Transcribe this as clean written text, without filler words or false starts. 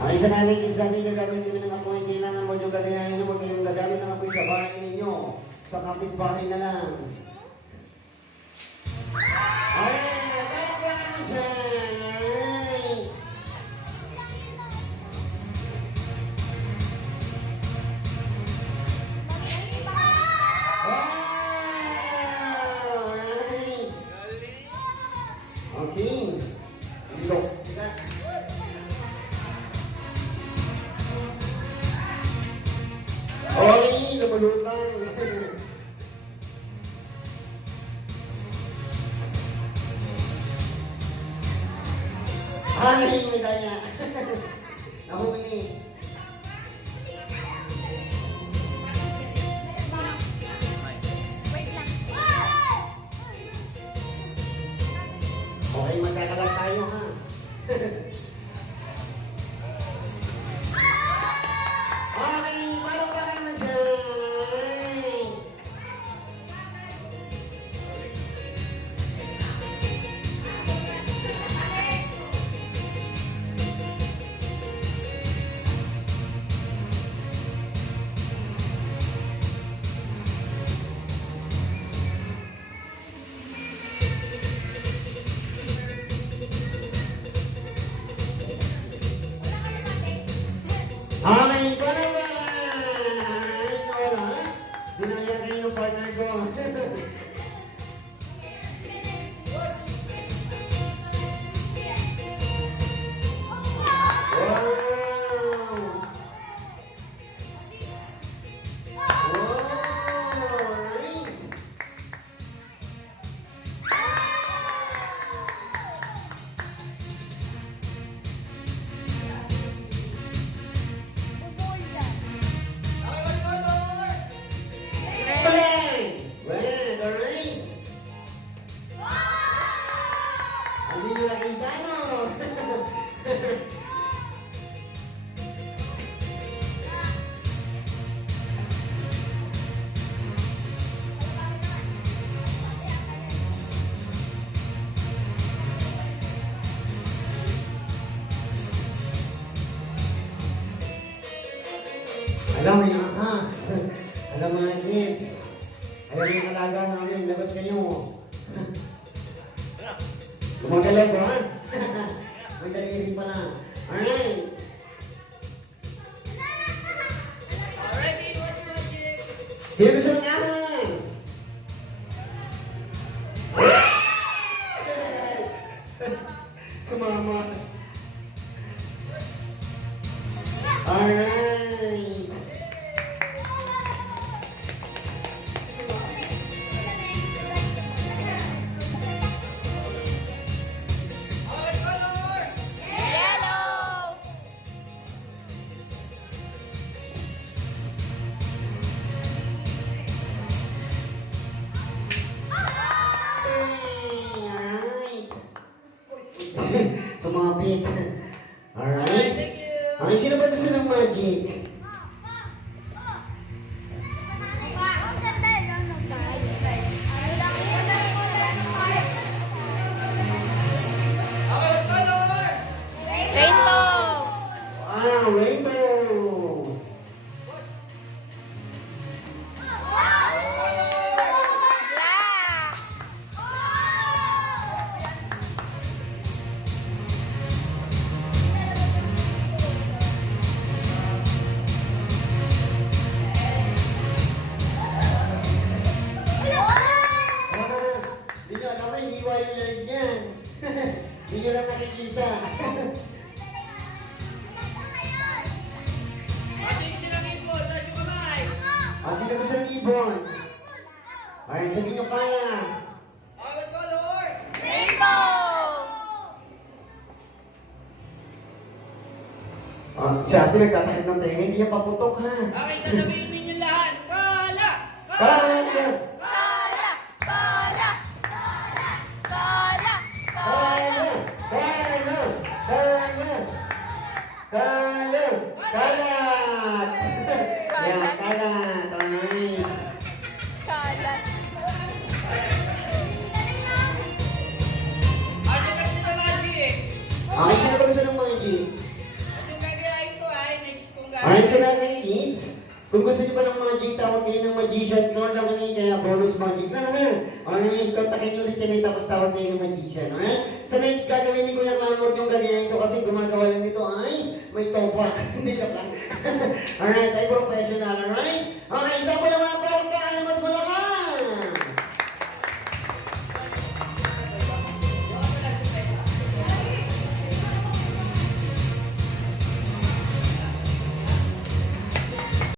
Ang isa natin is natin gagawin din ng apoy. Kailangan mo yung gagayahin mo yung gagamit ng apoy sa bahay ninyo. Sa kapitbahay na lang. Ay, kaya dyan! Okay. Dito. Okay, nabalot lang. Ay, may kanya. Nahuli. Okay, magkakalat tayo ha. Okay, parang ka naman dyan. Okay, parang ka naman. Ikaw na. Dinaya kayo yung partner ko. Wow! Hindi nyo nakita, no? Alam mo yung ahas. Alam mga kids. Alam yung alaga namin. Lagot kayo. Gumagalag ko, ha? May daliri pa lang. Alright. Sino gusto ng ahas? Sumama. Alright. Sumapit. Alright. Okay, sino ba gusto ng magic? Rainbow! Wow, rainbow! Hindi nyo alam ay hiwa yung leg niyan. Hindi nyo lang nakikita. Sino gusto ng ibon? Alright, sabihin nyo kaya. Si ate nagtatakip ng tenga, hindi yan paputok ha. Okay, sasabihin ninyo lahat. Kala! Kala! Kala! Kala! Kala! Kala! Kala! Kala! Kala! Kala! Kalat! Yan, kalat. Alright. Kalat! Ano kasi sa magic? Okay, sino ba gusto ng magic? Anong gagayahin Alright, sa lahat ng kids, kung gusto niyo pa ng magic, tawag kayo ng magician, Lord lang kami kaya bonus magic na ha. Alright, kontakin niyo ulit yan tapos tawag kayo ng magician. Alright? Sa next gagawin ni Kuya Clownwood yung ganyan ko kasi gumagawa lang nito ay may topak. Hindi ka lang. Alright, ay professional. Alright? Okay, isa po lang mga palakpakan na mas malakas.